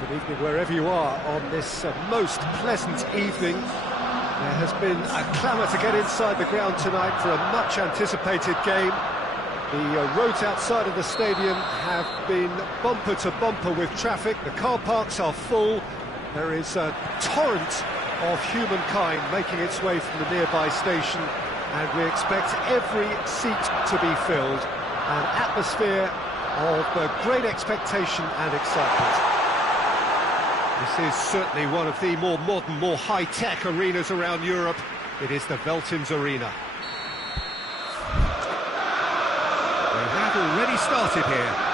Good evening wherever you are on this most pleasant evening. There has been a clamour to get inside the ground tonight for a much anticipated game. The roads outside of the stadium have been bumper to bumper with traffic. The car parks are full. There is a torrent of humankind making its way from the nearby station, and we expect every seat to be filled. An atmosphere of great expectation and excitement. This is certainly one of the more modern, more high-tech arenas around Europe. It is the Veltins Arena. They have already started here.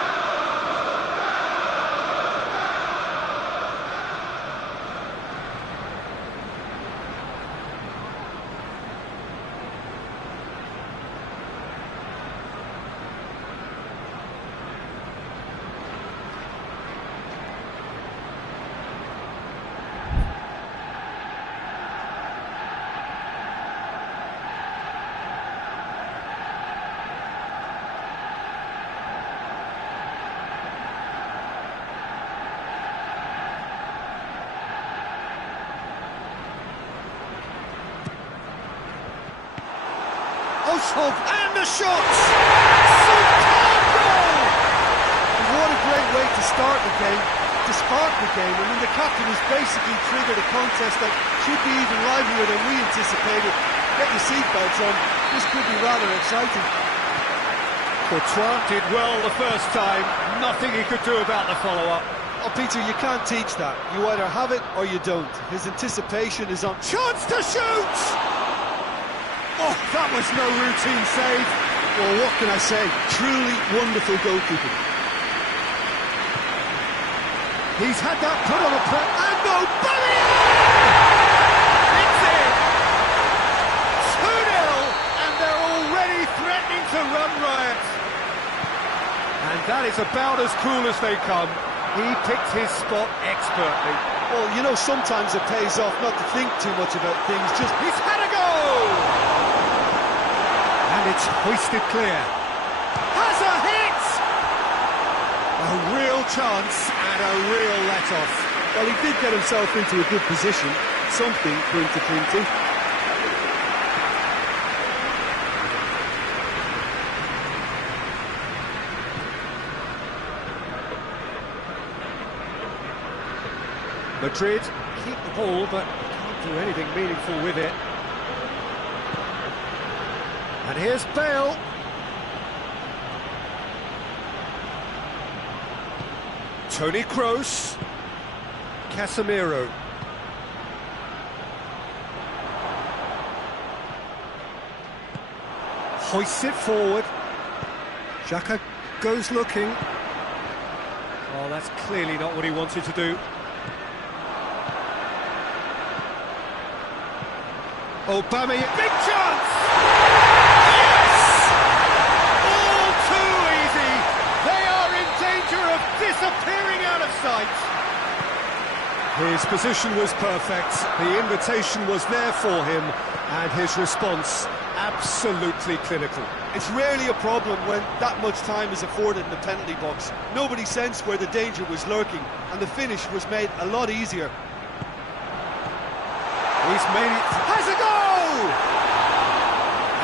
And the shots! Superb goal! What a great way to start the game, to spark the game. I mean, the captain has basically triggered a contest that should be even livelier than we anticipated. Get your seatbelts on, this could be rather exciting. Courtois did well the first time, nothing he could do about the follow-up. Oh, Peter, you can't teach that. You either have it or you don't. His anticipation is on. Chance to shoot! Oh, that was no routine save. Well, what can I say? Truly wonderful goalkeeping. He's had that put on a play, and no, Dedy! It's in! 2-0, and they're already threatening to run riot. And that is about as cool as they come. He picked his spot expertly. Well, you know, sometimes it pays off not to think too much about things, just... He's had a goal! And it's hoisted clear. Has a hit! A real chance and a real let-off. Well, he did get himself into a good position. Something for him to cling to. Madrid keep the ball, but can't do anything meaningful with it. And here's Bale. Toni Kroos. Casemiro. Hoists it forward. Xhaka goes looking. Oh, that's clearly not what he wanted to do. Aubameyang, big chance! Disappearing out of sight. His position was perfect, the invitation was there for him, and his response absolutely clinical. It's rarely a problem when that much time is afforded in the penalty box. Nobody sensed where the danger was lurking, and the finish was made a lot easier. He's made it, has a goal!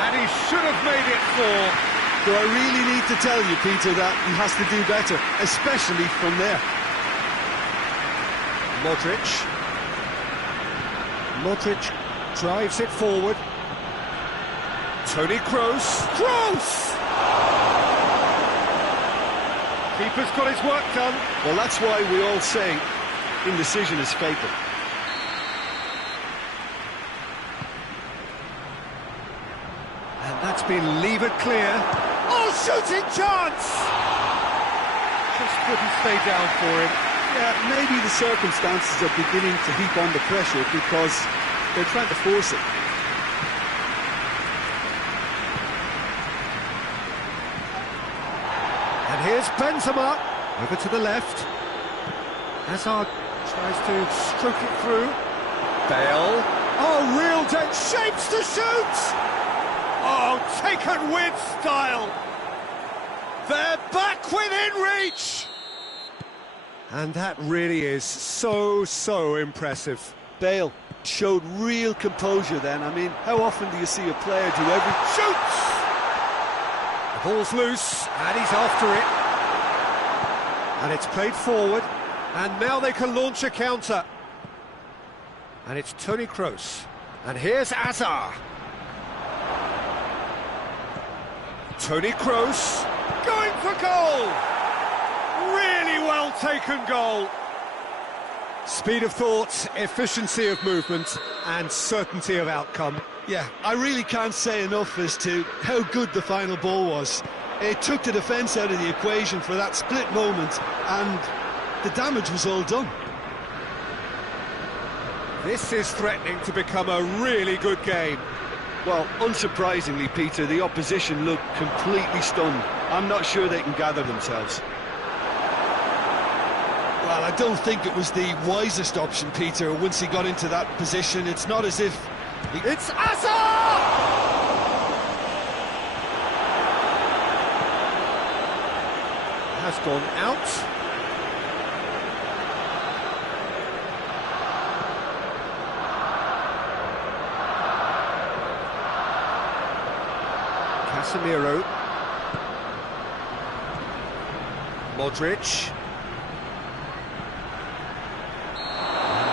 And he should have made it 4. Do I really need to tell you, Peter, that he has to do better, especially from there? Modric drives it forward. Toni Kroos. Keeper's got his work done. Well, that's why we all say indecision is fatal. And that's been levered clear. Oh, shooting chance! Just couldn't stay down for him. Yeah, maybe the circumstances are beginning to heap on the pressure because they're trying to force it. And here's Benzema, over to the left. Hazard tries to stroke it through. Bale. Oh, real shapes to shoot! Oh, taken with style! They're back within reach! And that really is so impressive. Bale showed real composure then. I mean, how often do you see a player do Shoots! The ball's loose, and he's after it. And it's played forward, and now they can launch a counter. And it's Toni Kroos. And here's Hazard. Toni Kroos going for goal! Really well taken goal. Speed of thought, efficiency of movement, and certainty of outcome. Yeah, I really can't say enough as to how good the final ball was. It took the defence out of the equation for that split moment, and the damage was all done. This is threatening to become a really good game. Well, unsurprisingly, Peter, the opposition looked completely stunned. I'm not sure they can gather themselves. Well, I don't think it was the wisest option, Peter, once he got into that position. It's not as if... It's Hazard! Has gone out. Casemiro. Modric.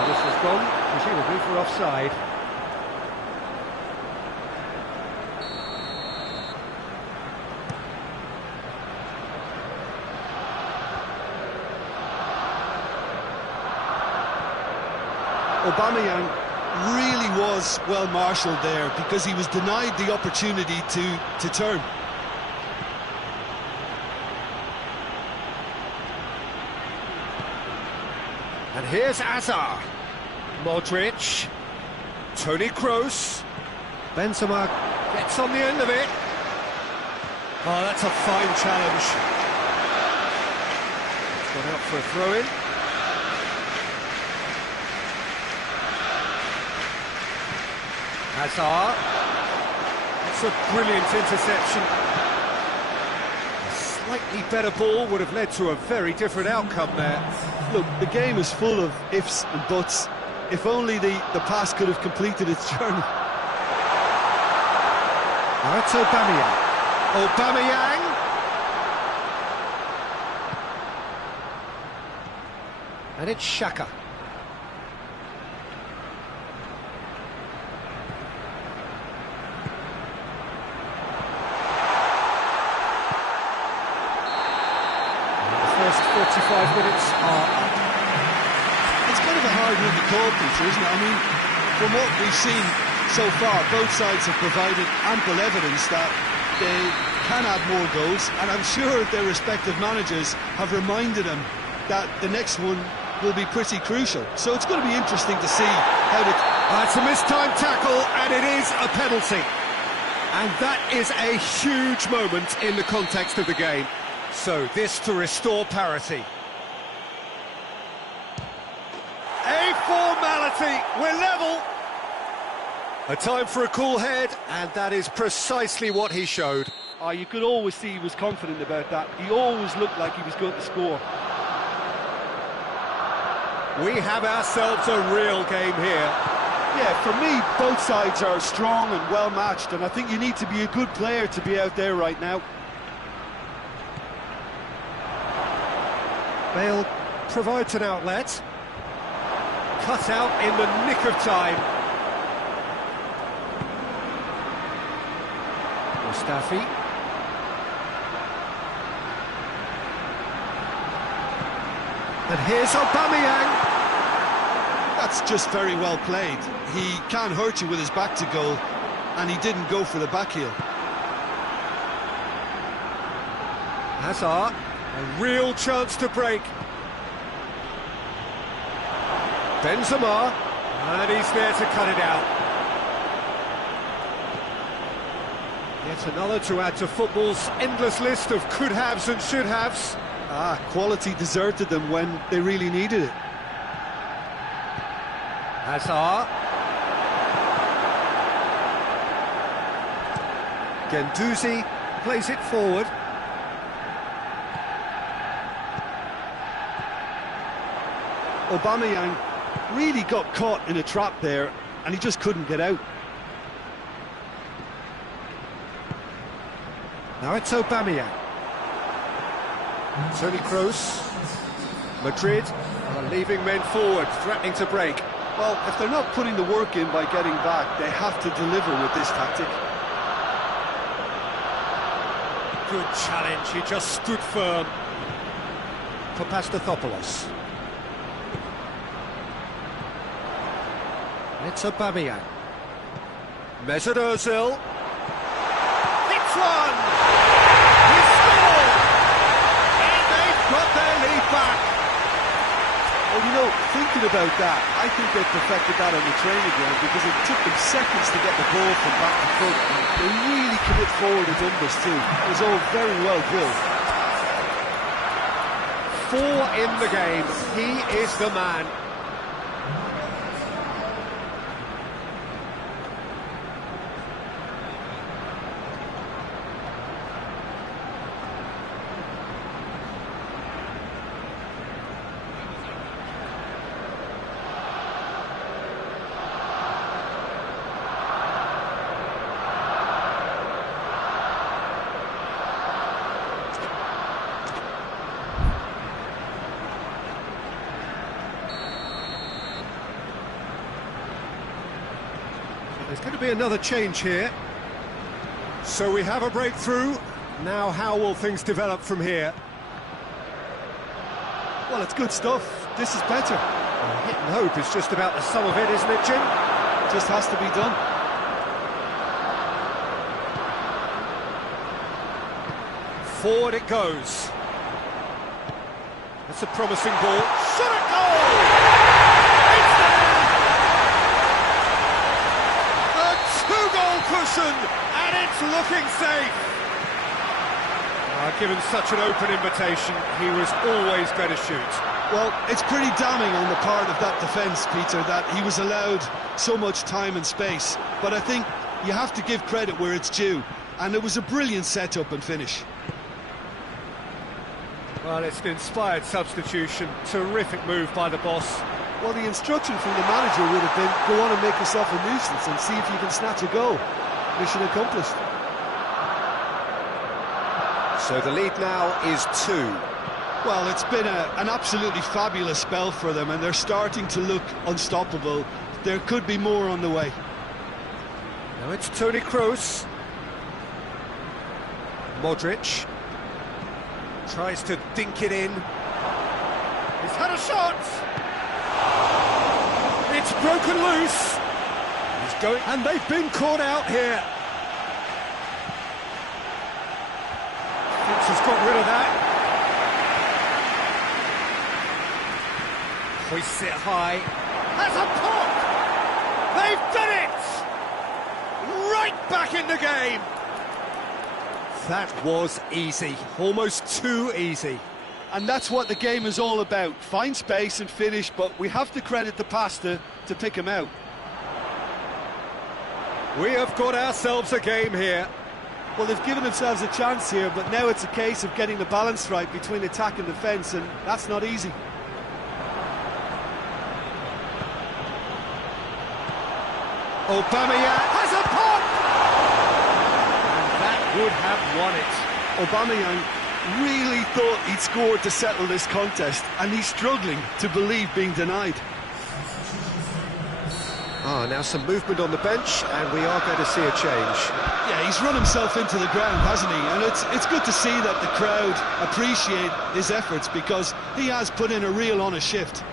This has gone, presumably for offside. Aubameyang really was well marshalled there because he was denied the opportunity to turn. And here's Hazard. Modric. Toni Kroos. Benzema gets on the end of it. Oh, that's a fine challenge. It's gone out for a throw-in. Hazard. It's a brilliant interception. A slightly better ball would have led to a very different outcome there. Look, the game is full of ifs and buts. If only the pass could have completed its journey. Now it's Aubameyang. Aubameyang. And it's Xhaka. First 45 minutes are up. It's kind of a hard one to call, Peter, isn't it? I mean, from what we've seen so far, both sides have provided ample evidence that they can add more goals, and I'm sure their respective managers have reminded them that the next one will be pretty crucial. So it's going to be interesting to see how the... It's a mistimed tackle, and it is a penalty. And that is a huge moment in the context of the game. So this to restore parity. A formality, we're level. A time for a cool head, and that is precisely what he showed. Oh, you could always see he was confident about that. He always looked like he was going to score. We have ourselves a real game here. Yeah, for me, both sides are strong and well matched, and I think you need to be a good player to be out there right now. Bale provides an outlet. Cut out in the nick of time. Mustafi. And here's Aubameyang. That's just very well played. He can't hurt you with his back to goal, and he didn't go for the back heel. Hazard, a real chance to break. Benzema, and he's there to cut it out. Yet another to add to football's endless list of could-haves and should-haves. Quality deserted them when they really needed it. Hazard. Guendouzi plays it forward. Aubameyang really got caught in a trap there, and he just couldn't get out. Now it's Aubameyang. Toni Kroos. Madrid are leaving men forward, threatening to break. Well, if they're not putting the work in by getting back, they have to deliver with this tactic. Good challenge, he just stood firm. For Pastathopoulos. It's Aubameyang. Mesut Ozil. It's one! He scored! And they've got their lead back. Well, you know, thinking about that, I think they perfected that on the training ground because it took them seconds to get the ball from back to front. They really commit forward in numbers too. It was all very well drilled. 4 in the game. He is the man. There's going to be another change here. So we have a breakthrough. Now how will things develop from here? Well, it's good stuff. This is better. Hit and hope is just about the sum of it, isn't it, Jim? It just has to be done. Forward it goes. That's a promising ball. Shot it, goal! It's there! A 2-goal cushion, and it's looking safe. Given such an open invitation, he was always going to shoot. Well, it's pretty damning on the part of that defence, Peter, that he was allowed so much time and space. But I think you have to give credit where it's due, and it was a brilliant setup and finish. Well, it's an inspired substitution. Terrific move by the boss. Well, the instruction from the manager would have been, go on and make yourself a nuisance and see if you can snatch a goal. Mission accomplished. So the lead now is 2. Well, it's been an absolutely fabulous spell for them, and they're starting to look unstoppable. There could be more on the way. Now it's Toni Kroos. Modric tries to dink it in. He's had a shot. It's broken loose. He's going, and they've been caught out here. Has got rid of that. Hoists it high. Has a pop! They've done it! Right back in the game! That was easy. Almost too easy. And that's what the game is all about. Find space and finish, but we have to credit the Pasta to pick him out. We have got ourselves a game here. Well, they've given themselves a chance here, but now it's a case of getting the balance right between attack and defence, and that's not easy. Aubameyang has a pop! And that would have won it. Aubameyang really thought he'd scored to settle this contest, and he's struggling to believe being denied. Now some movement on the bench, and we are going to see a change. Yeah, he's run himself into the ground, hasn't he? And it's good to see that the crowd appreciate his efforts, because he has put in a real honest shift.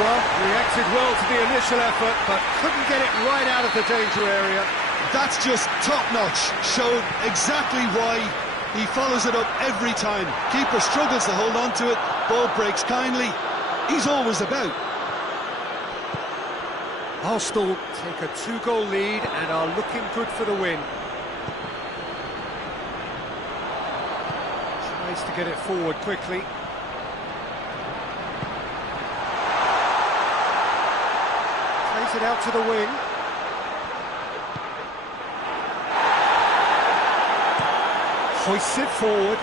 Reacted well to the initial effort, but couldn't get it right out of the danger area. That's just top-notch. Showed exactly why he follows it up every time. Keeper struggles to hold on to it, ball breaks kindly. He's always about. Arsenal take a 2-goal lead and are looking good for the win. Tries to get it forward quickly. Plays it out to the wing. Hoists it forward.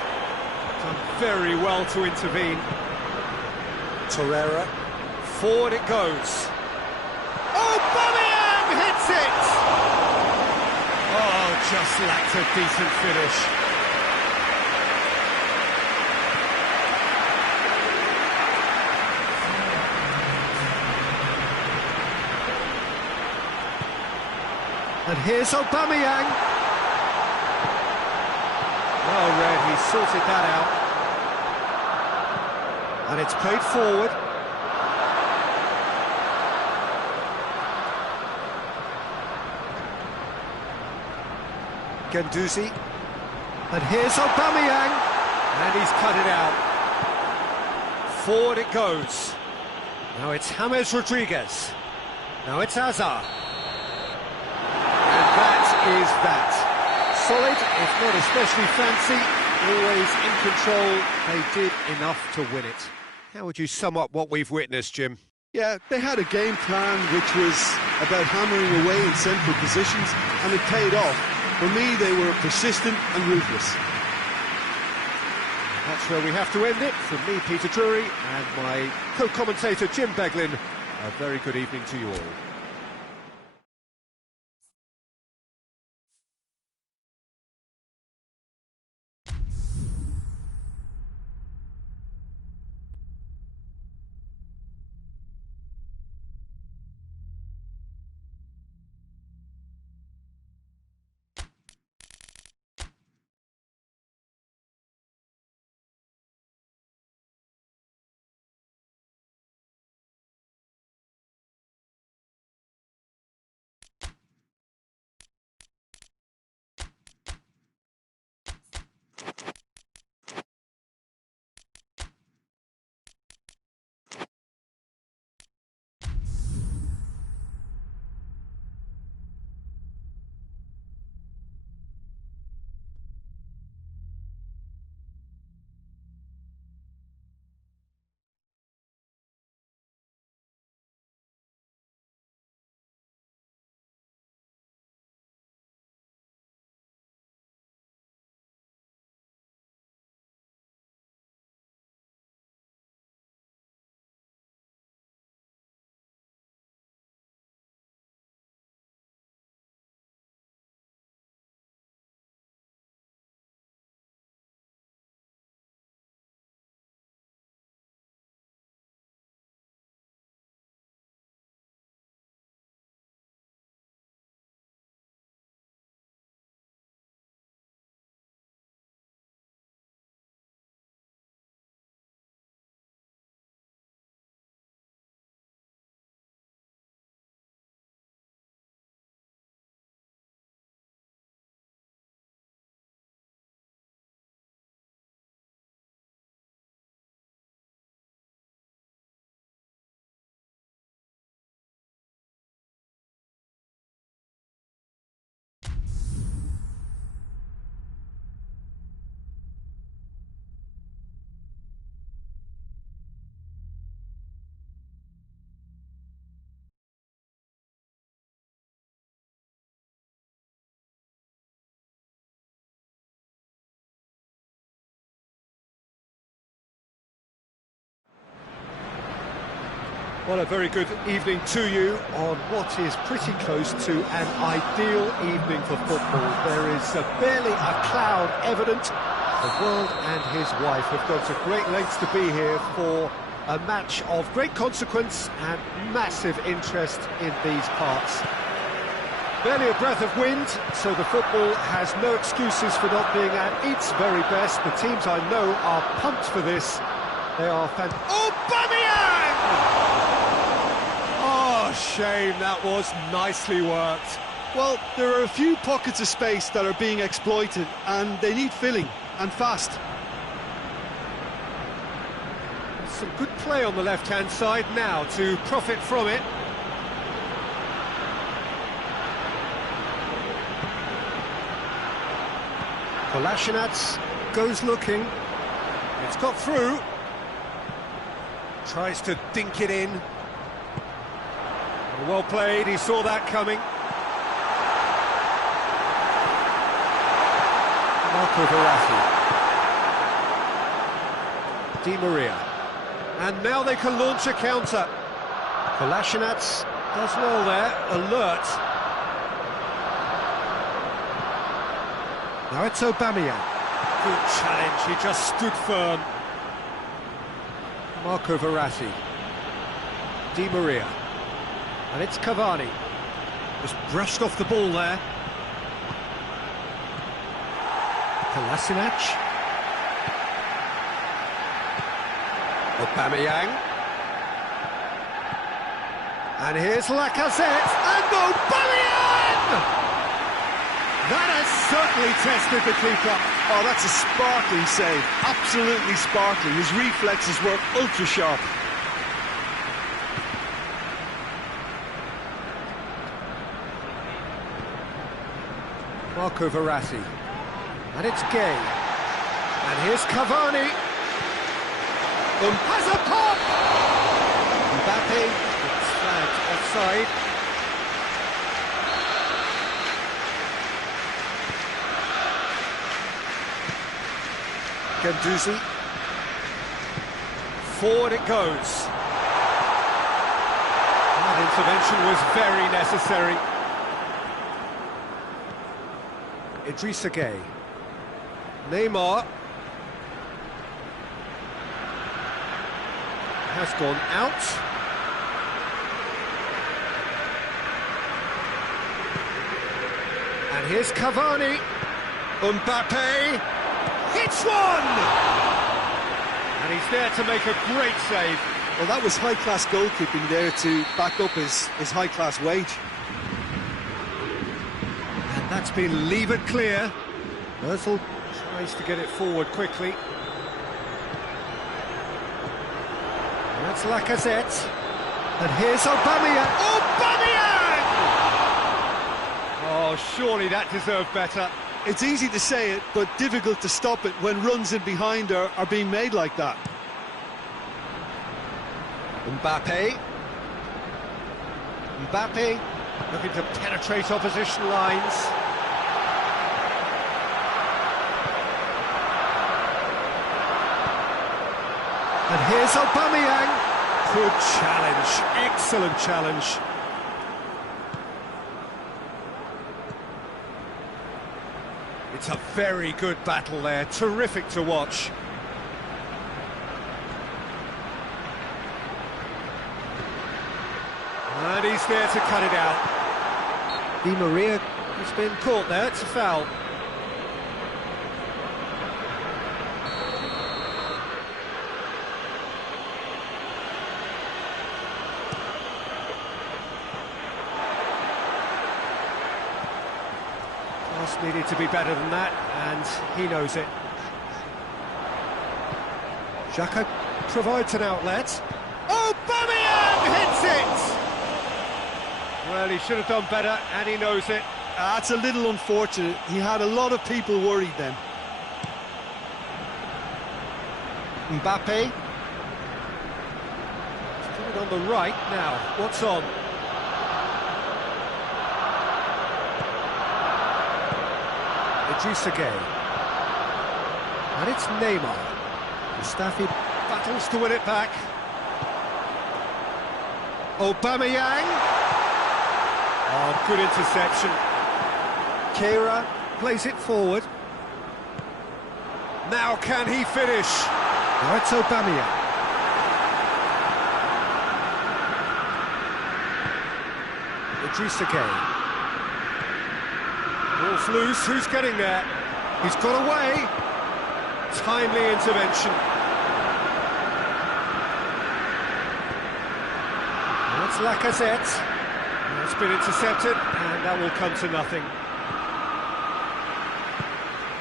Done very well to intervene. Torreira. Forward it goes. Aubameyang hits it! Oh, just lacked a decent finish. And here's Aubameyang. Well read, he sorted that out. And it's played forward. Guendouzi. And here's Aubameyang. And he's cut it out. Forward it goes. Now it's James Rodriguez. Now it's Hazard. And that is that. Solid, if not especially fancy, always in control. They did enough to win it. How would you sum up what we've witnessed, Jim? Yeah, they had a game plan which was about hammering away in central positions, and it paid off. For me, they were persistent and ruthless. That's where we have to end it. From me, Peter Drury, and my co-commentator, Jim Beglin. A very good evening to you all. Well, a very good evening to you on what is pretty close to an ideal evening for football. There is barely a cloud evident. The world and his wife have gone to great lengths to be here for a match of great consequence and massive interest in these parts. Barely a breath of wind, so the football has no excuses for not being at its very best. The teams I know are pumped for this. They are fantastic. Aubameyang! Oh, shame, that was nicely worked. Well, there are a few pockets of space that are being exploited, and they need filling, and fast. Some good play on the left-hand side now to profit from it. Kolasinac goes looking. It's got through. Tries to dink it in. Well played, he saw that coming. Marco Verratti. Di Maria. And now they can launch a counter. Kolasinac does well there, alert. Now it's Aubameyang. Good challenge, he just stood firm. Marco Verratti. Di Maria. And it's Cavani. Just brushed off the ball there. Kolasinac. Aubameyang. And here's Lacazette. And Aubameyang! That has certainly tested the keeper. Oh, that's a sparkling save. Absolutely sparkling. His reflexes were ultra-sharp. Marco Verratti. And it's Gay. And here's Cavani. Has a pop! Mbappe gets flagged offside. Guendouzi. Forward it goes. That intervention was very necessary. Idrissa Gueye. Neymar. Has gone out. And here's Cavani. Mbappe. Hits one! And he's there to make a great save. Well, that was high-class goalkeeping there to back up his high-class wage. And that's been levered clear. Ozil tries to get it forward quickly. And that's Lacazette. And here's Aubameyang. Aubameyang! Oh, surely that deserved better. It's easy to say it, but difficult to stop it when runs in behind are being made like that. Mbappe. Mbappe looking to penetrate opposition lines. And here's Aubameyang. Good challenge, excellent challenge. It's a very good battle there, terrific to watch. And he's there to cut it out. Di Maria has been caught there, it's a foul. Needed to be better than that, and he knows it. Xhaka provides an outlet. Aubameyang hits it! Well, he should have done better, and he knows it. That's a little unfortunate. He had a lot of people worried then. Mbappe. Still on the right now. What's on? Idrissa Gueye. And it's Neymar. Mustafi battles to win it back. Aubameyang. Oh, good interception. Keira plays it forward. Now can he finish? Now it's Aubameyang. Idrissa Gueye. Ball's loose, who's getting there? He's got away. Timely intervention. That's Lacazette. It's been intercepted, and that will come to nothing.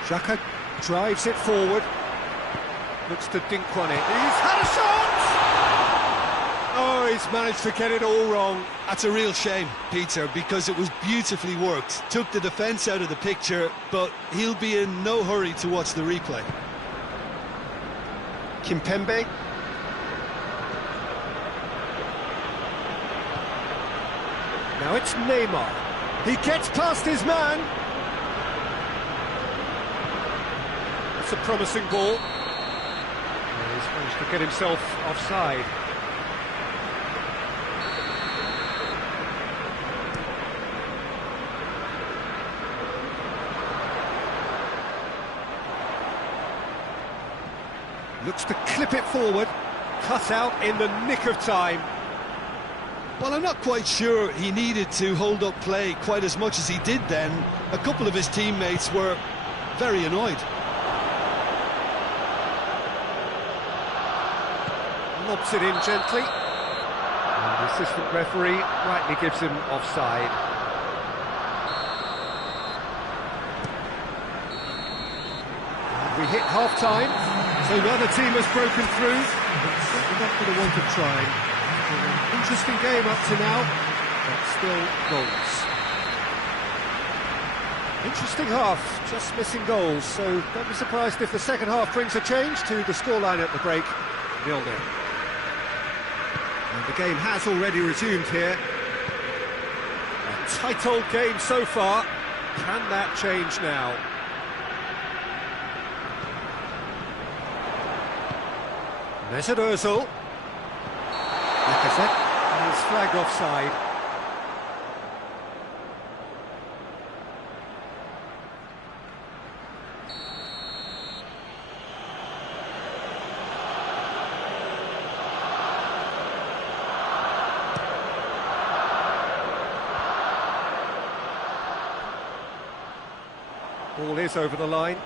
Xhaka drives it forward. Looks to dink on it. He's had a shot! just managed to get it all wrong. That's a real shame, Peter, because it was beautifully worked. Took the defence out of the picture, but he'll be in no hurry to watch the replay. Kimpembe. Now it's Neymar. He gets past his man. It's a promising ball. He's managed to get himself offside. Looks to clip it forward. Cut out in the nick of time. Well, I'm not quite sure he needed to hold up play quite as much as he did then. A couple of his teammates were very annoyed. Lobs it in gently. And the assistant referee rightly gives him offside. And we hit half-time, so neither team has broken through. We're not going to want to try. An interesting game up to now, but still goals. Interesting half, just missing goals, so don't be surprised if the second half brings a change to the scoreline at the break, 0-0. And the game has already resumed here. A tight old game so far. Can that change now? Mesut Ozil. Lacazette is flagged offside. Ball is over the line.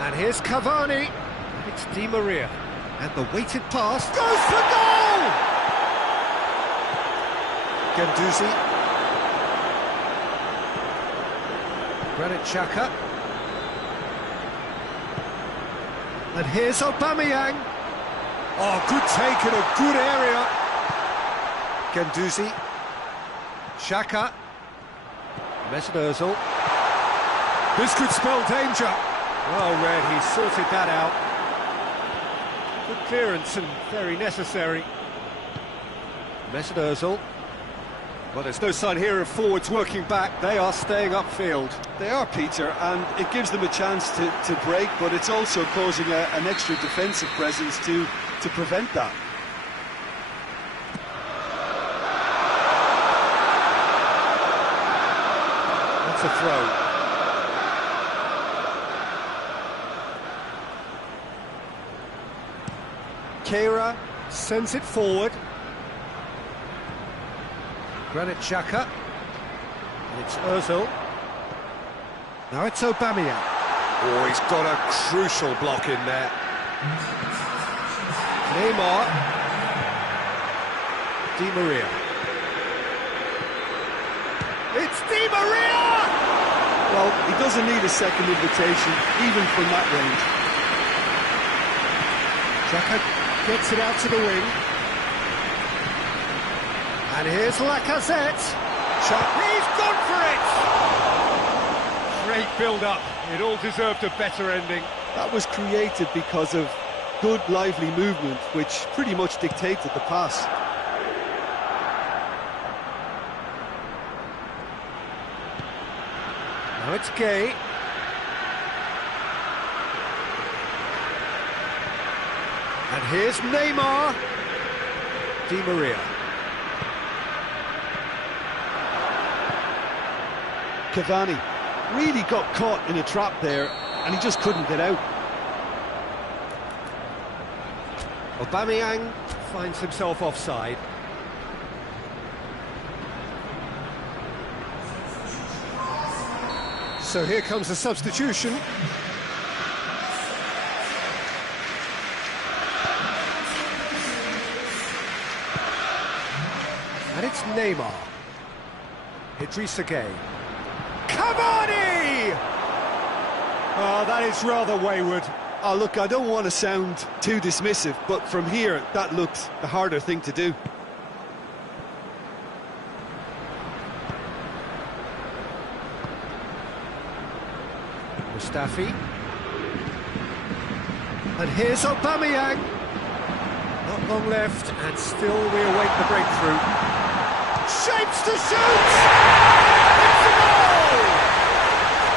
And here's Cavani. It's Di Maria. And the weighted pass goes for goal! Guendouzi. Granit Xhaka. And here's Aubameyang. Oh, good take in a good area. Guendouzi. Xhaka. Mesut Ozil. This could spell danger. Well read, he sorted that out. Good clearance and very necessary. Mesut Ozil. Well, there's no sign here of forwards working back. They are staying upfield. They are, Peter, and it gives them a chance to break, but it's also causing an extra defensive presence to prevent that. That's a throw. Keira sends it forward. Granit Xhaka. And it's Ozil. Now it's Aubameyang. Oh, he's got a crucial block in there. Neymar. Di Maria. It's Di Maria! Well, he doesn't need a second invitation, even from that range. Xhaka gets it out to the wing. And here's Lacazette. He's gone for it! Great build-up. It all deserved a better ending. That was created because of good, lively movement, which pretty much dictated the pass. Now it's Gay. And here's Neymar. Di Maria. Cavani really got caught in a trap there, and he just couldn't get out. Aubameyang finds himself offside. So here comes a substitution. And it's Neymar. Idrissa Gueye. Cavani! Oh, that is rather wayward. Oh, look, I don't want to sound too dismissive, but from here, that looked the harder thing to do. Mustafi. And here's Aubameyang. Not long left, and still we await the breakthrough. Shapes to shoot! It's a goal!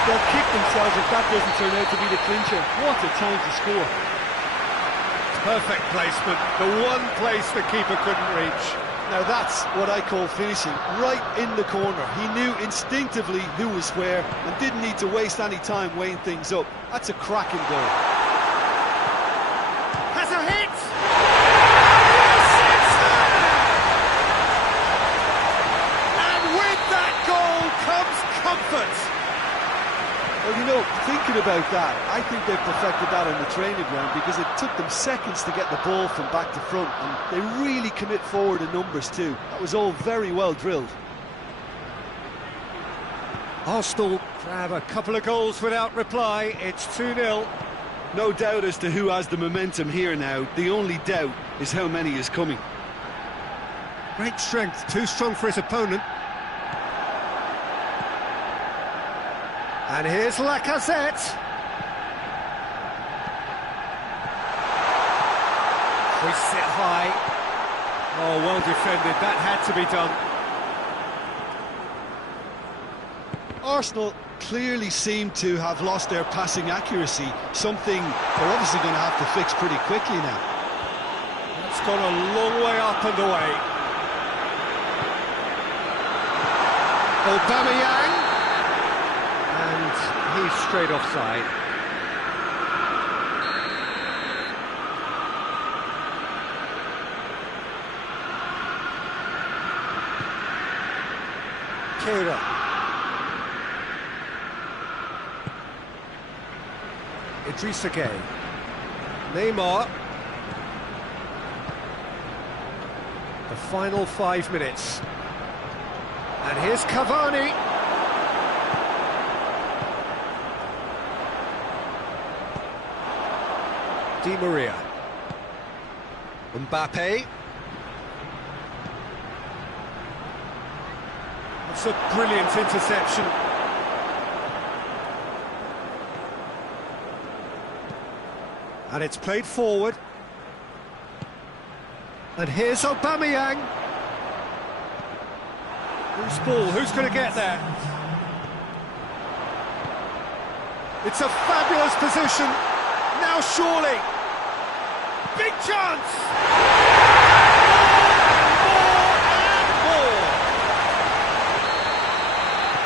They'll kick themselves if that doesn't turn out to be the clincher. What a time to score. Perfect placement, the one place the keeper couldn't reach. Now that's what I call finishing, right in the corner. He knew instinctively who was where and didn't need to waste any time weighing things up. That's a cracking goal. Has a hit! And with that goal comes comfort. Well, you know, thinking about that, I think they've perfected that on the training ground because it took them seconds to get the ball from back to front, and they really commit forward in numbers too. That was all very well drilled. Arsenal grab a couple of goals without reply. It's 2-0. No doubt as to who has the momentum here now. The only doubt is how many is coming. Great strength, too strong for his opponent. And here's Lacazette. Hoists it high. Oh, well defended. That had to be done. Arsenal clearly seem to have lost their passing accuracy, something they're obviously going to have to fix pretty quickly now. It's gone a long way up and away. Aubameyang. And he's straight offside. Kehrer. Idrissa Gueye. Neymar. The final 5 minutes. And here's Cavani. Di Maria. Mbappe. That's a brilliant interception. And it's played forward. And here's Aubameyang. Who's ball? Who's going to get there? It's a fabulous position. Now surely. Big chance! More.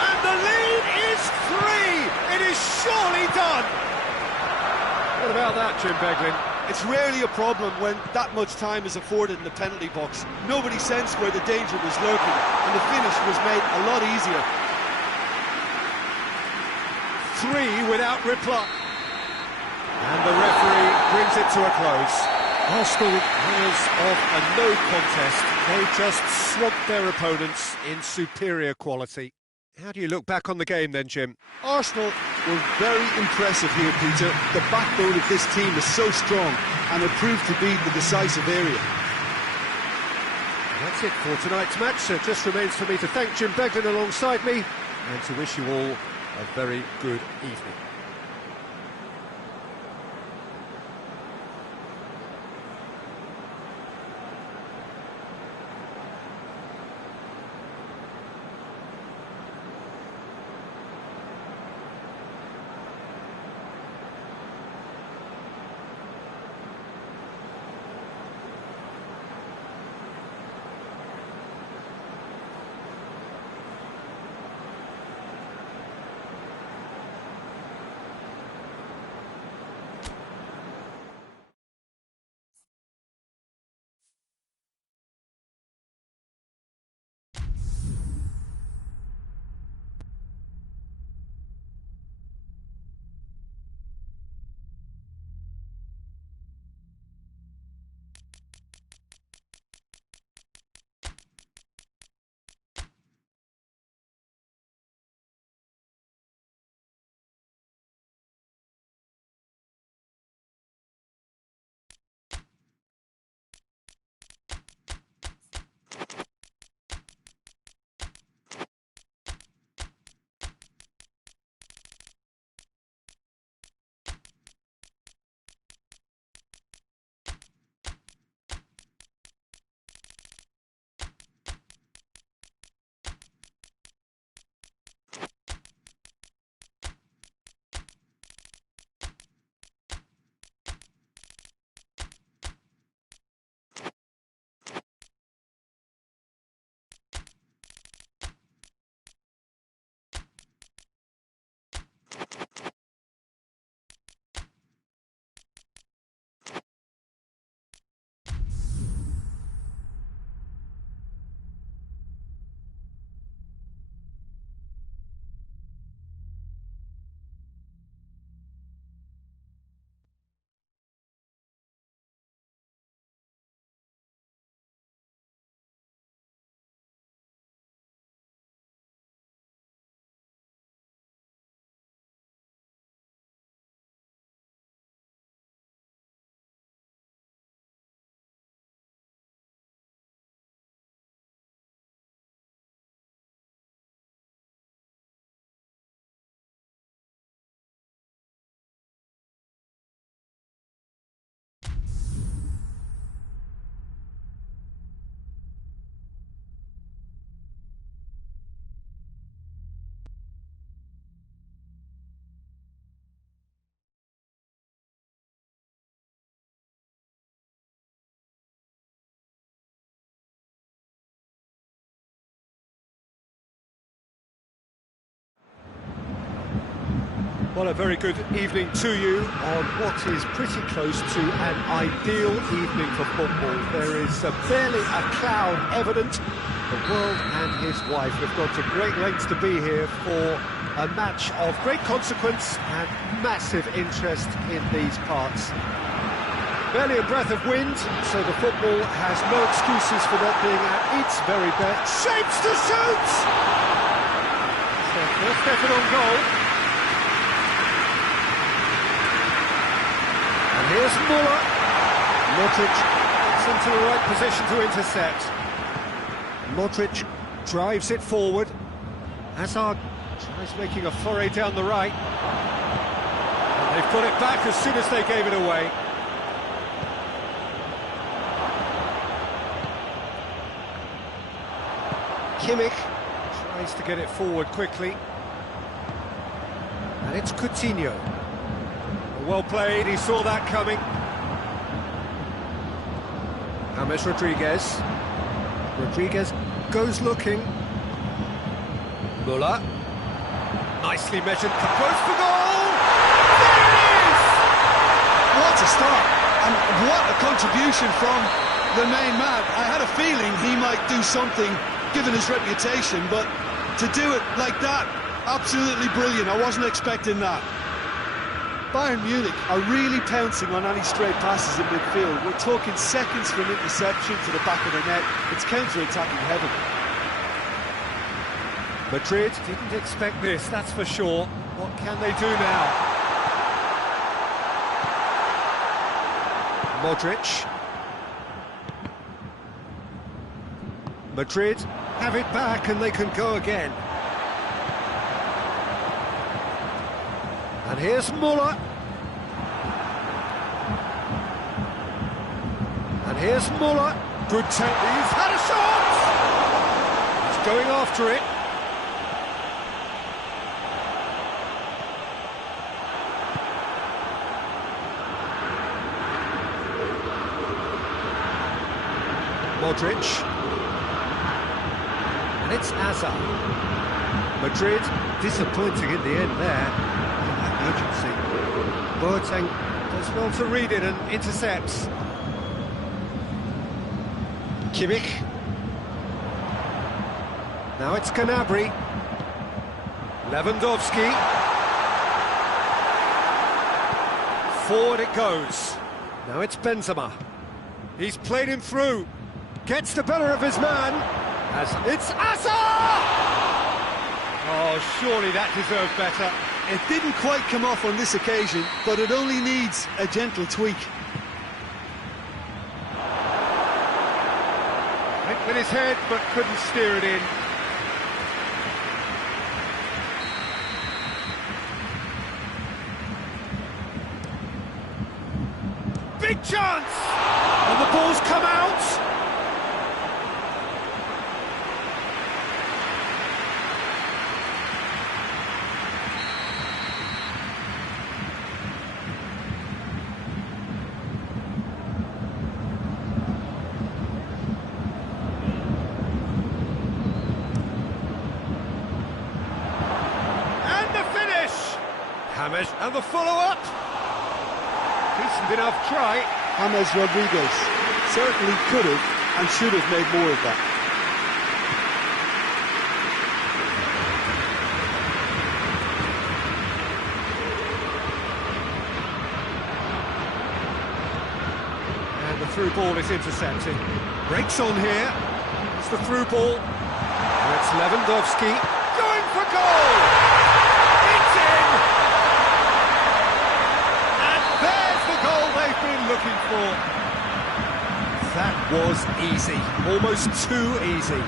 And the lead is 3. It is surely done. What about that, Jim Beglin? It's rarely a problem when that much time is afforded in the penalty box. Nobody sensed where the danger was lurking, and the finish was made a lot easier. 3 without reply. And the referee brings it to a close. Arsenal winners of a no contest. They just swamped their opponents in superior quality. How do you look back on the game then, Jim? Arsenal were very impressive here, Peter. The backbone of this team is so strong, and it proved to be the decisive area. That's it for tonight's match. It just remains for me to thank Jim Beglin alongside me and to wish you all a very good evening. Well, a very good evening to you on what is pretty close to an ideal evening for football. There is barely a cloud evident. The world and his wife have gone to great lengths to be here for a match of great consequence and massive interest in these parts. Barely a breath of wind, so the football has no excuses for not being at its very best. Shapes to shoot! So first effort on goal. And here's Muller. Modric gets into the right position to intercept. Modric drives it forward. Hazard tries making a foray down the right. And they've got it back as soon as they gave it away. Kimmich tries to get it forward quickly. And it's Coutinho. Well played, he saw that coming. James Rodriguez. Rodriguez goes looking. Muller. Nicely measured, goes for goal! There it is! What a start, and what a contribution from the main man. I had a feeling he might do something, given his reputation, but to do it like that, absolutely brilliant. I wasn't expecting that. Bayern Munich are really pouncing on any stray passes in midfield. We're talking seconds from interception to the back of the net. It's counter-attacking heaven. Madrid didn't expect this, that's for sure. What can they do now? Modric. Madrid have it back and they can go again. And here's Muller. And here's Muller. Good take. He's had a shot! He's going after it. Modric. And it's Hazard. Madrid disappointing in the end there. Urgency. Boateng does well to read it and intercepts. Kimmich. Now it's Gnabry. Lewandowski. Forward it goes. Now it's Benzema. He's played him through. Gets the better of his man. It's Hazard! Oh, surely that deserved better. It didn't quite come off on this occasion, but it only needs a gentle tweak. Went with his head, but couldn't steer it in. Big chance! And the ball's come out! James, and the follow-up. Decent enough try. James Rodriguez certainly could have and should have made more of that. And the through ball is intercepted. Breaks on here. It's the through ball. And it's Lewandowski going for goal! It's in! There's the goal they've been looking for. That was easy, almost too easy.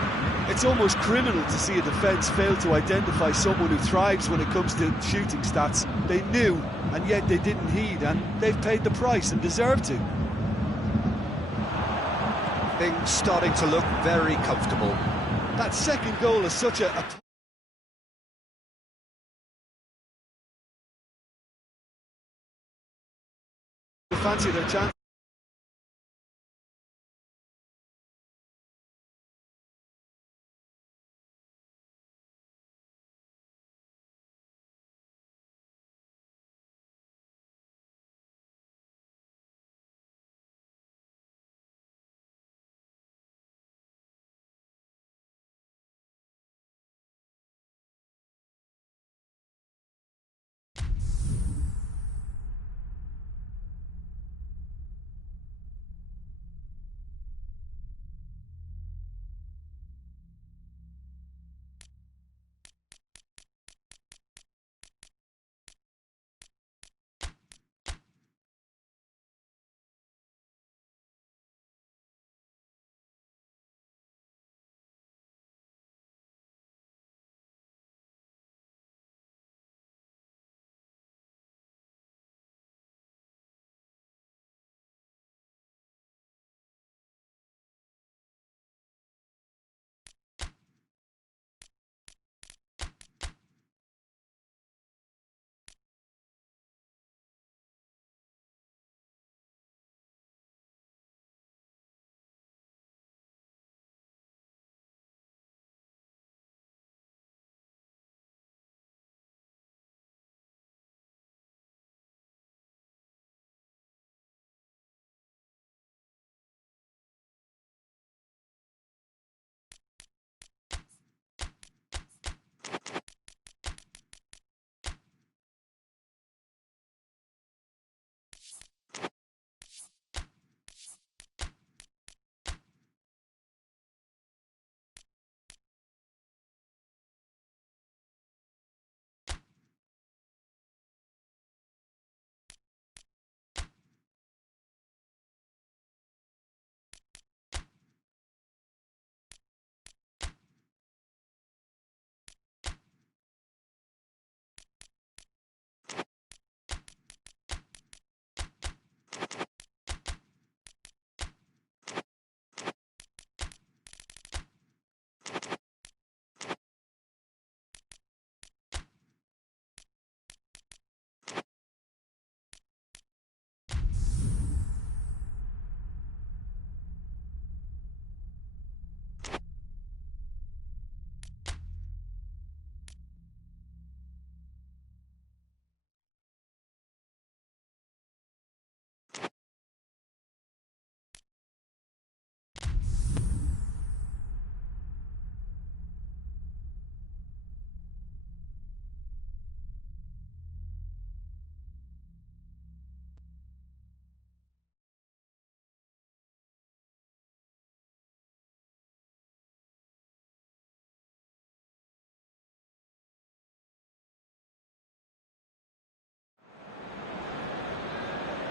It's almost criminal to see a defence fail to identify someone who thrives when it comes to shooting stats. They knew, and yet they didn't heed, and they've paid the price and deserve to. Things starting to look very comfortable. That second goal is such a fancy their chance.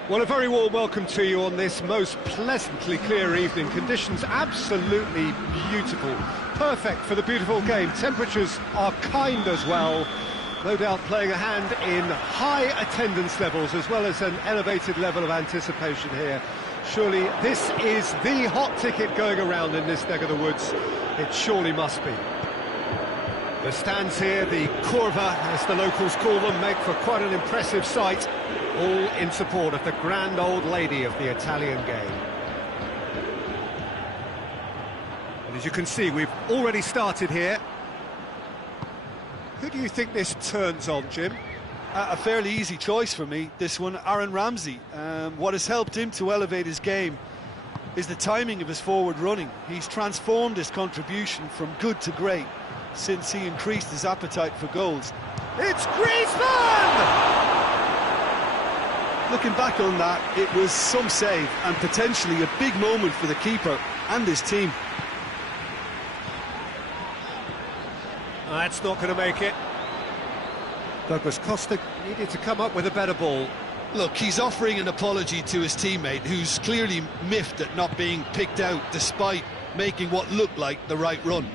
Well, a very warm welcome to you on this most pleasantly clear evening. Conditions absolutely beautiful. Perfect for the beautiful game. Temperatures are kind as well. No doubt playing a hand in high attendance levels as well as an elevated level of anticipation here. Surely this is the hot ticket going around in this neck of the woods. It surely must be. The stands here, the curva, as the locals call them, make for quite an impressive sight, all in support of the grand old lady of the Italian game. And as you can see, we've already started here. Who do you think this turns on, Jim? A fairly easy choice for me, this one, Aaron Ramsey. What has helped him to elevate his game is the timing of his forward running. He's transformed his contribution from good to great since he increased his appetite for goals. It's Griezmann! Looking back on that, it was some save and potentially a big moment for the keeper and his team. That's not going to make it. Douglas Costa needed to come up with a better ball. Look, he's offering an apology to his teammate, who's clearly miffed at not being picked out despite making what looked like the right run.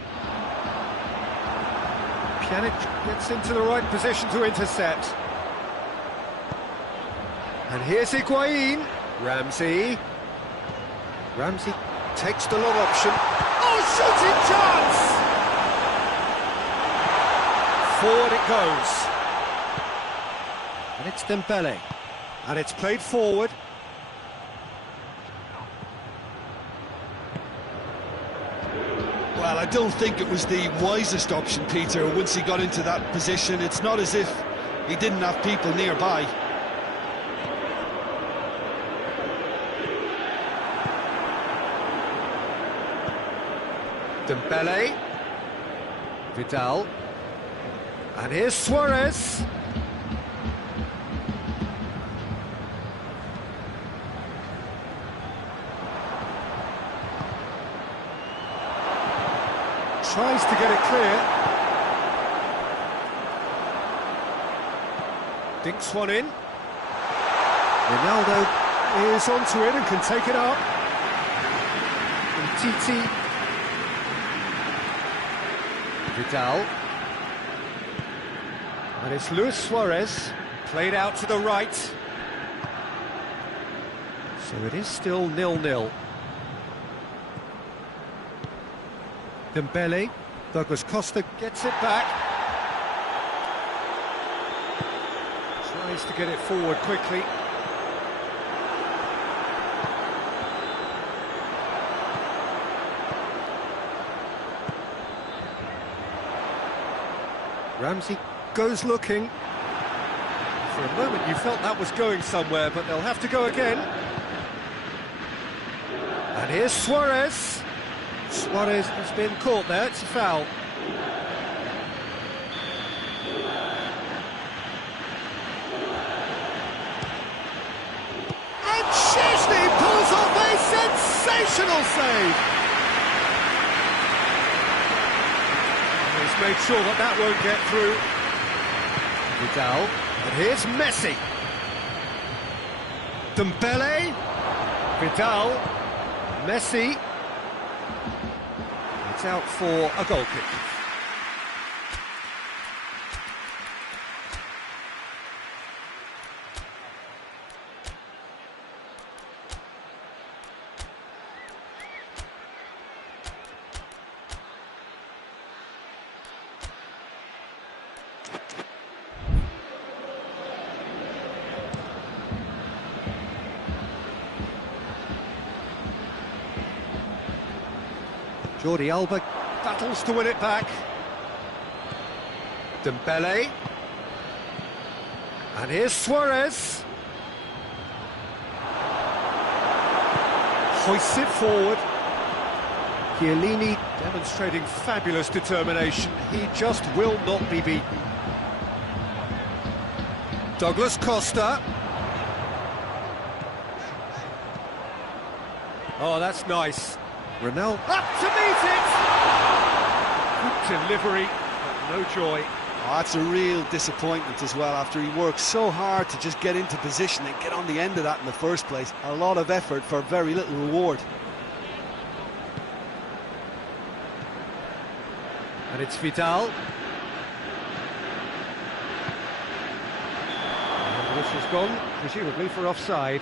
Pjanic gets into the right position to intercept. And here's Higuain. Ramsey takes the long option. Oh, shooting chance! Forward it goes. And it's Dembele. And it's played forward. Well, I don't think it was the wisest option, Peter, once he got into that position. It's not as if he didn't have people nearby. Dembele. Vidal. And here's Suarez. Tries to get it clear. Dinks one in. Ronaldo is onto it and can take it up. And Titi. Vidal. And it's Luis Suarez, played out to the right. So it is still 0-0. Dembele, Douglas Costa gets it back. Tries to get it forward quickly. Ramsey goes looking. For a moment you felt that was going somewhere, but they'll have to go again. And here's Suarez. Suarez has been caught there, it's a foul. And Szczęsny pulls off a sensational save! He's made sure that that won't get through. Vidal, and here's Messi. Dembele, Vidal, Messi. It's out for a goal kick. Jordi Alba battles to win it back. Dembele. And here's Suarez. Hoists it forward. Chiellini demonstrating fabulous determination. He just will not be beaten. Douglas Costa. Oh, that's nice. Ronaldo up to meet it! Good delivery, but no joy. Oh, that's a real disappointment as well, after he worked so hard to just get into position and get on the end of that in the first place. A lot of effort for very little reward. And it's Vidal. And the whistle's gone, presumably for offside.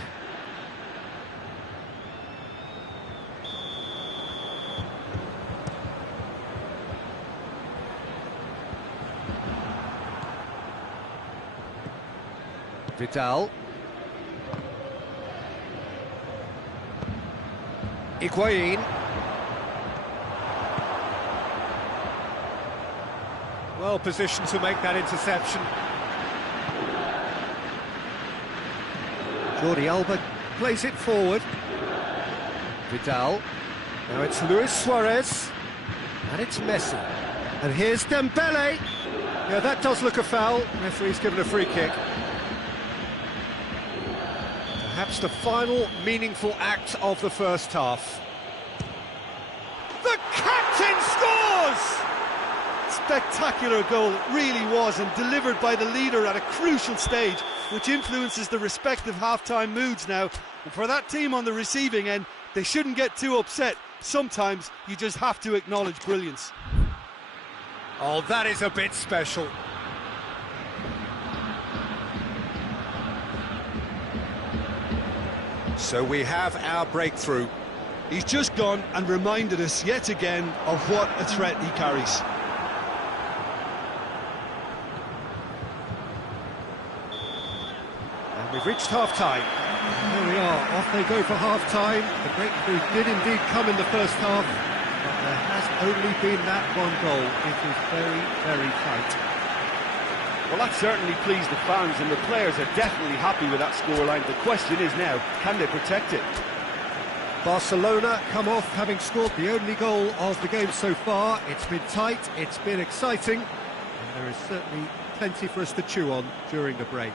Vidal. Higuain. Well positioned to make that interception. Jordi Alba plays it forward. Vidal. Now it's Luis Suarez. And it's Messi. And here's Dembele. Yeah, that does look a foul. Referee's given a free kick. Perhaps the final meaningful act of the first half. The captain scores! Spectacular goal, it really was, and delivered by the leader at a crucial stage, which influences the respective half-time moods now. And for that team on the receiving end, they shouldn't get too upset. Sometimes you just have to acknowledge brilliance. Oh, that is a bit special. So we have our breakthrough. He's just gone and reminded us yet again of what a threat he carries. And we've reached half-time. There we are, off they go for half-time. The breakthrough did indeed come in the first half, but there has only been that one goal. It is very, very tight. Well, that certainly pleased the fans, and the players are definitely happy with that scoreline. The question is now, can they protect it? Barcelona come off having scored the only goal of the game so far. It's been tight, it's been exciting, and there is certainly plenty for us to chew on during the break.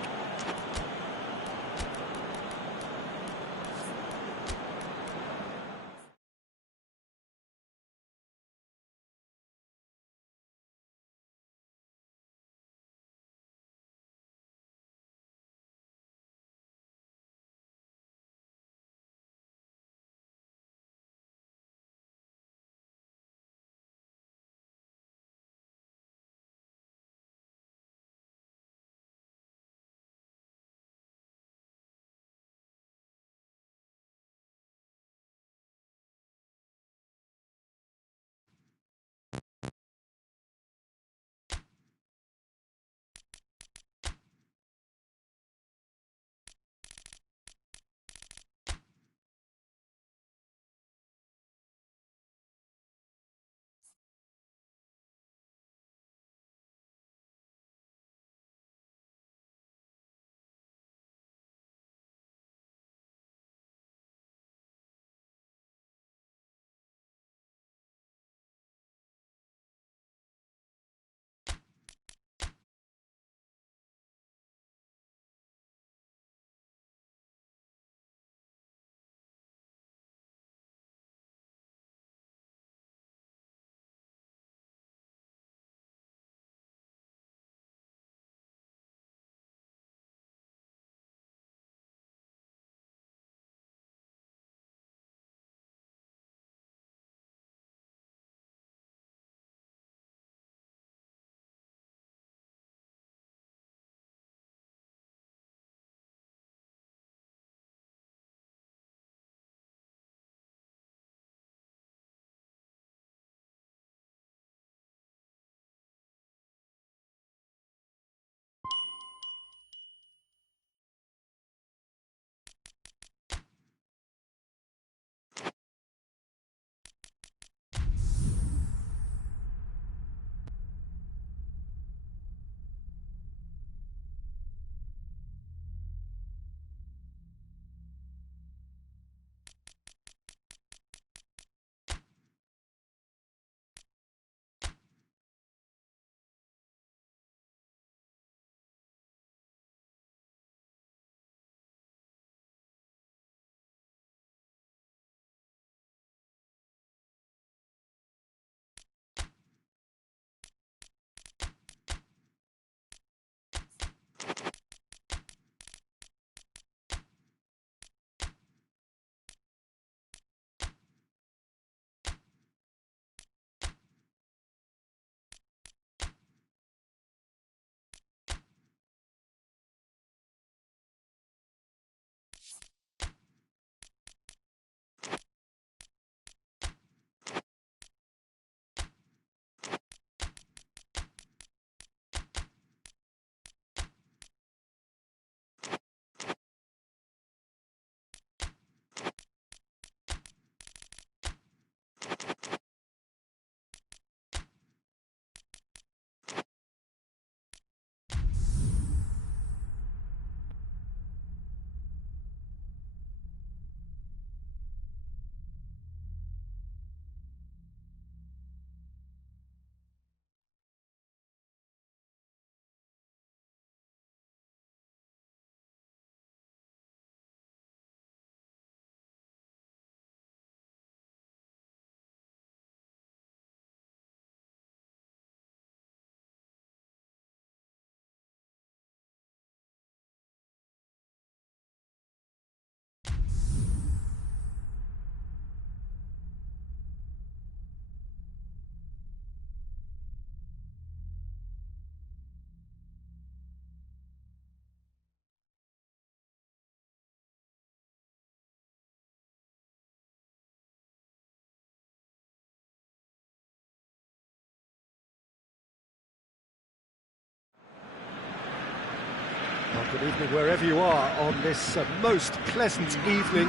Well, good evening wherever you are on this most pleasant evening.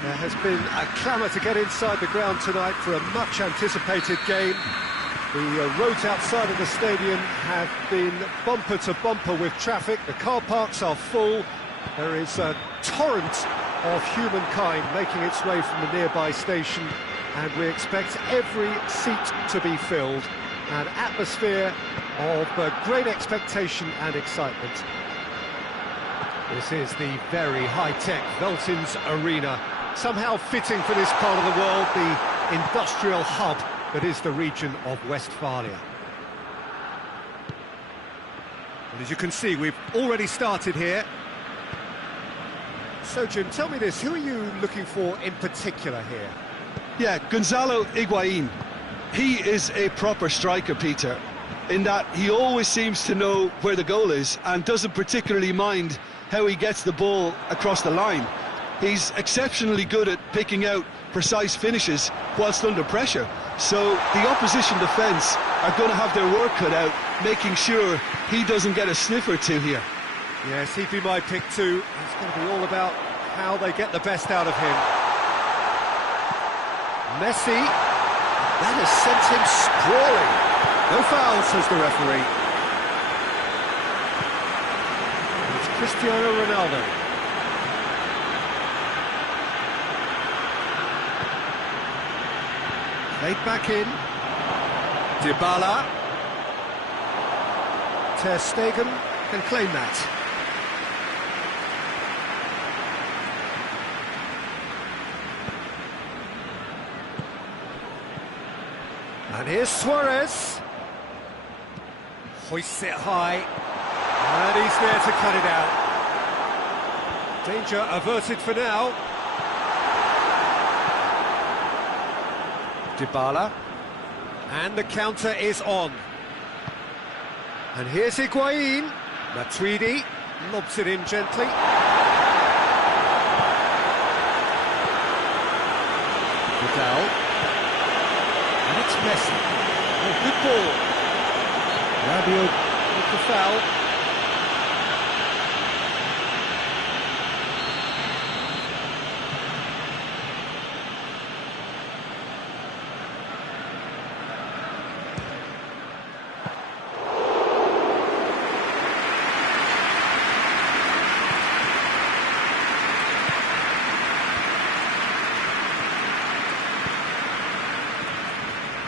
There has been a clamour to get inside the ground tonight for a much anticipated game. The roads outside of the stadium have been bumper to bumper with traffic. The car parks are full. There is a torrent of humankind making its way from the nearby station, and we expect every seat to be filled. An atmosphere of great expectation and excitement. This is the very high-tech Veltins Arena, somehow fitting for this part of the world, the industrial hub that is the region of Westphalia. And as you can see, we've already started here. So, Jim, tell me this, who are you looking for in particular here? Yeah, Gonzalo Higuain. He is a proper striker, Peter, in that he always seems to know where the goal is and doesn't particularly mind how he gets the ball across the line. He's exceptionally good at picking out precise finishes whilst under pressure. So the opposition defence are going to have their work cut out, making sure he doesn't get a sniff or two here. Yes, he'd be my pick too. It's going to be all about how they get the best out of him. Messi, that has sent him sprawling. No foul, says the referee. It's Cristiano Ronaldo. Played back in. Dybala. Ter Stegen can claim that. And here's Suarez. Hoists it high. And he's there to cut it out. Danger averted for now. Dybala. And the counter is on. And here's Higuain. Matuidi lobs it in gently. Vidal. And it's Messi. Oh, good ball. Rabiot with the foul.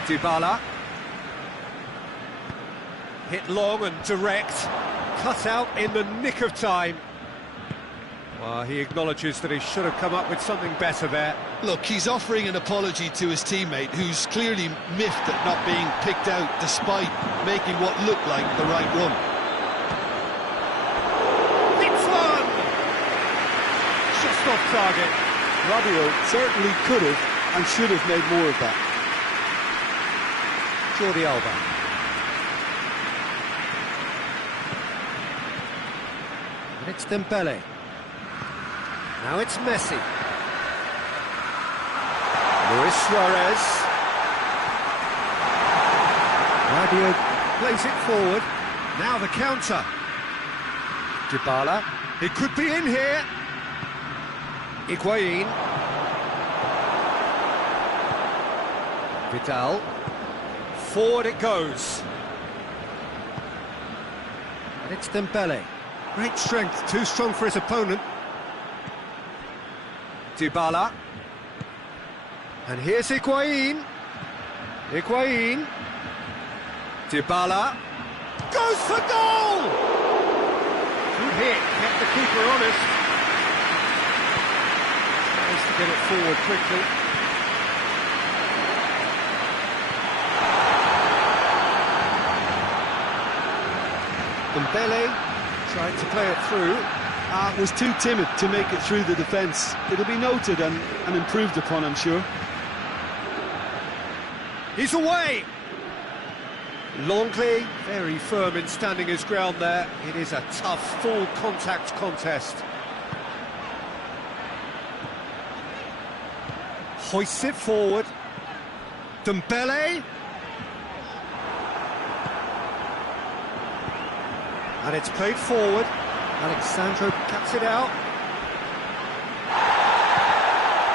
Dybala. Hit long and direct, cut out in the nick of time. Well, he acknowledges that he should have come up with something better there. Look, he's offering an apology to his teammate, who's clearly miffed at not being picked out despite making what looked like the right run. It's one! Just off target. Rabiot certainly could have and should have made more of that. Jordi Alba. And it's Dembele. Now it's Messi. Luis Suarez. Rabiot plays it forward. Now the counter. Dybala. It could be in here. Higuain. Vidal. Forward it goes. And it's Dembele. Great strength, too strong for his opponent. Dybala. And here's Higuain. Higuain. Dybala. Goes for goal! Good hit, kept the keeper honest. Tries to get it forward quickly. Dembele tried to play it through. Was too timid to make it through the defence. It'll be noted and improved upon, I'm sure. He's away! Longley, very firm in standing his ground there. It is a tough, full contact contest. Hoists it forward. Dembele. And it's played forward. Alexandro cuts it out.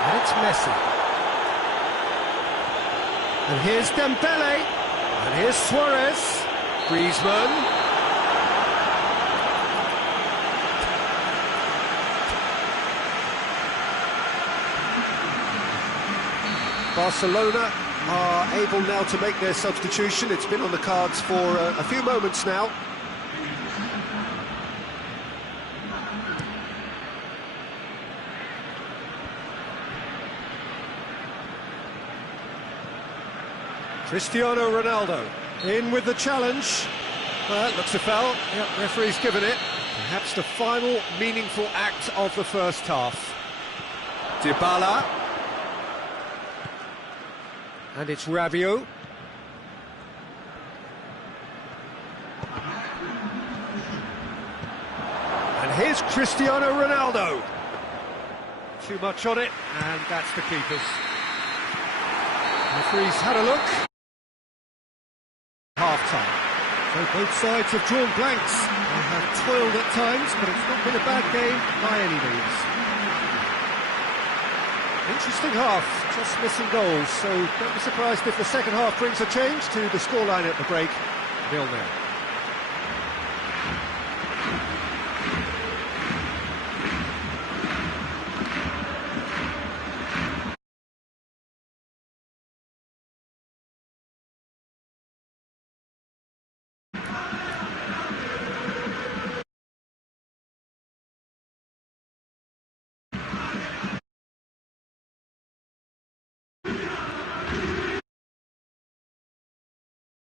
And it's Messi. And here's Dembele. And here's Suarez. Griezmann. Barcelona are able now to make their substitution. It's been on the cards for a few moments now. Cristiano Ronaldo in with the challenge. Well, that looks a foul. Yep, referee's given it. Perhaps the final meaningful act of the first half. Dybala. And it's Rabiot. And here's Cristiano Ronaldo. Too much on it, and that's the keeper's. Referee's had a look. Half-time. So both sides have drawn blanks. They have toiled at times, but it's not been a bad game by any means. Interesting half, just missing goals, so don't be surprised if the second half brings a change to the scoreline at the break, 0-0.